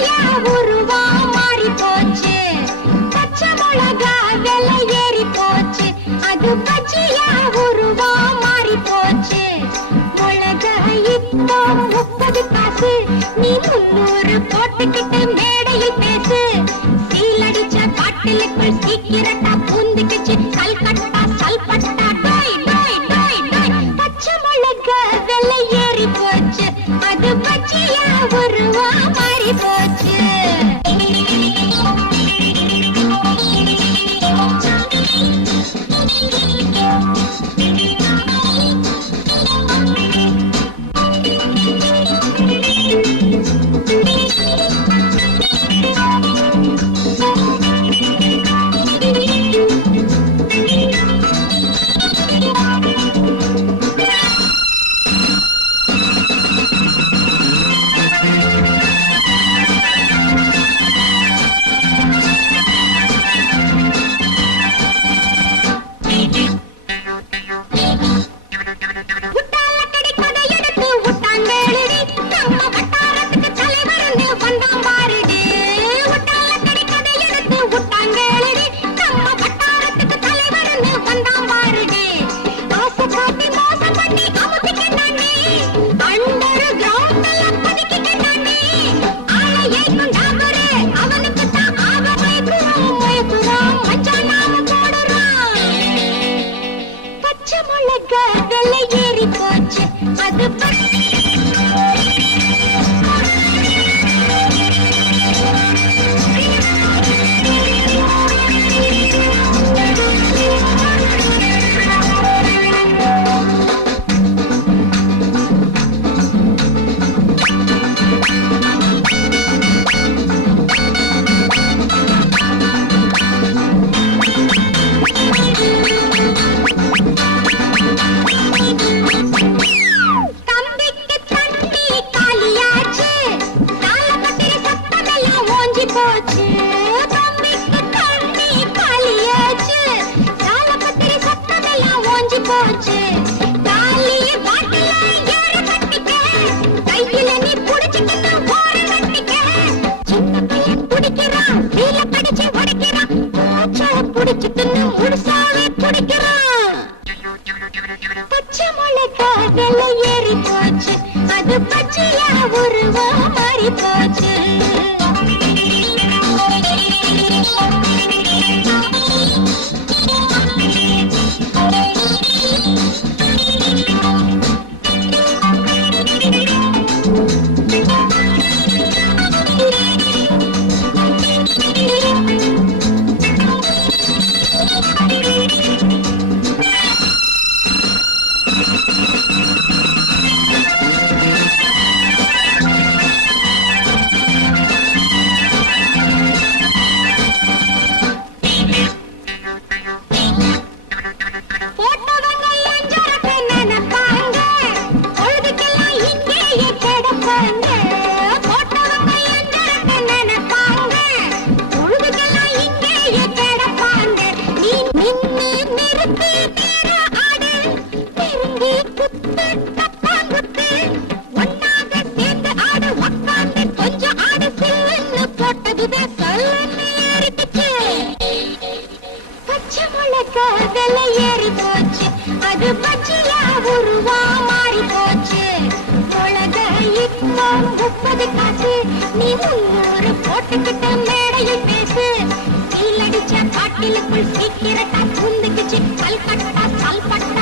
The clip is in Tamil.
பச்சையா உருவா மாறி போச்சு. பச்சை மிளகா விலை ஏறி போச்சு. அது பச்சையா உருவா மாறி போச்சு. மிளகா இப்போ 30 காசு. நீ 300 போட்டுக்கிட்டு மேடையில் பேசு. சீலடிச்ச பாட்டிலுக்குள் சீக்கிரட்டா பூந்துக்குச்சு. கல்கட்டா சல்பட்டா டோய் டோய் டோய் டோய். பச்சை மிளகா விலை ஏறி போச்சு. அது பச்சையா உருவா மாறி போச்சு. விலை ஏறி போச்சு. அது பச்சை மிளகா விலை ஏறி போச்சு. அது பச்சையா உருவா மாறி போச்சு. பச்சை மிளகா விலை ஏறி போச்சு. அது பச்சையா உருவா மாறி போச்சு. மிளகா இப்போ 30 காசு. நீ 300 போட்டுக்கிட்டு மேடையில் பேசு. சீலடிச்ச பாட்டிலுக்குள் சீக்கிரட்டா பூந்துக்குச்சு. கல்கட்டா சல்பட்டா